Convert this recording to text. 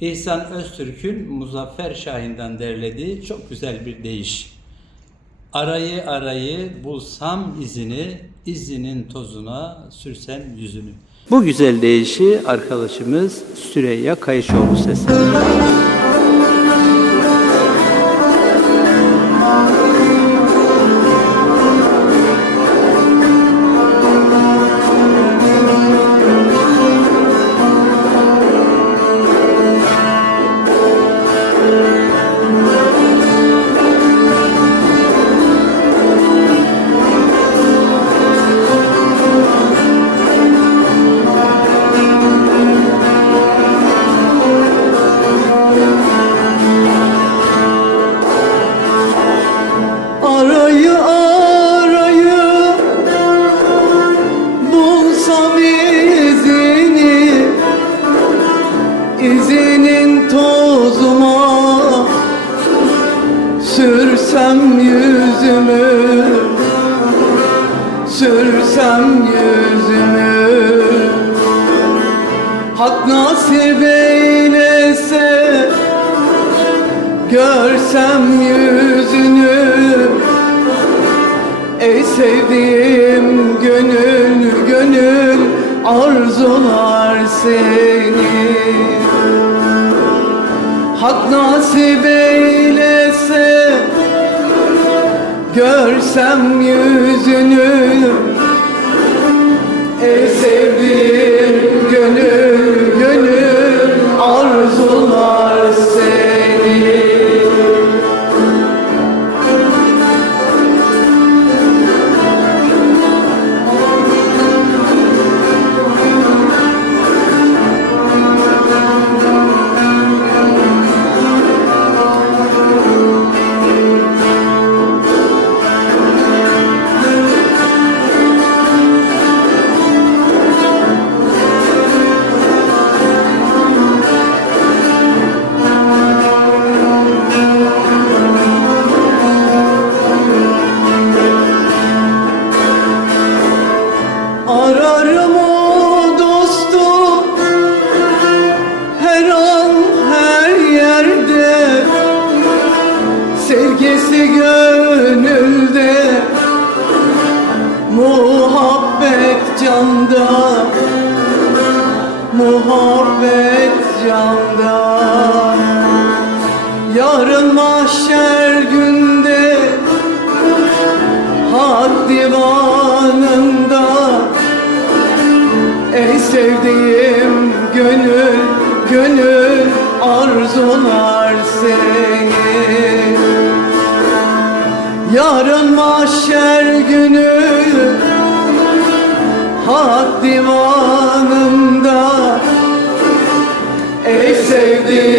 İhsan Öztürk'ün Muzaffer Şahin'den derlediği çok güzel bir deyiş. Arayı arayı bulsam izini, izinin tozuna sürsem yüzünü. Bu güzel deyişi arkadaşımız Süreyya Kayışoğlu seslendiriyor. Sürsem yüzümü sürsem yüzümü. Hak nasip eylese Görsem yüzünü. Ey sevdiğim gönül gönül arzular seni. Hak nasip eylese Görsem yüzünü Ey sevdiğim Sevgisi gönülde Muhabbet canda Muhabbet canda. Yarın mahşer günde Hak divanında Ey sevdiğim gönül, gönül arzular mahşer günü Hak divanımda. Ey sevdiğim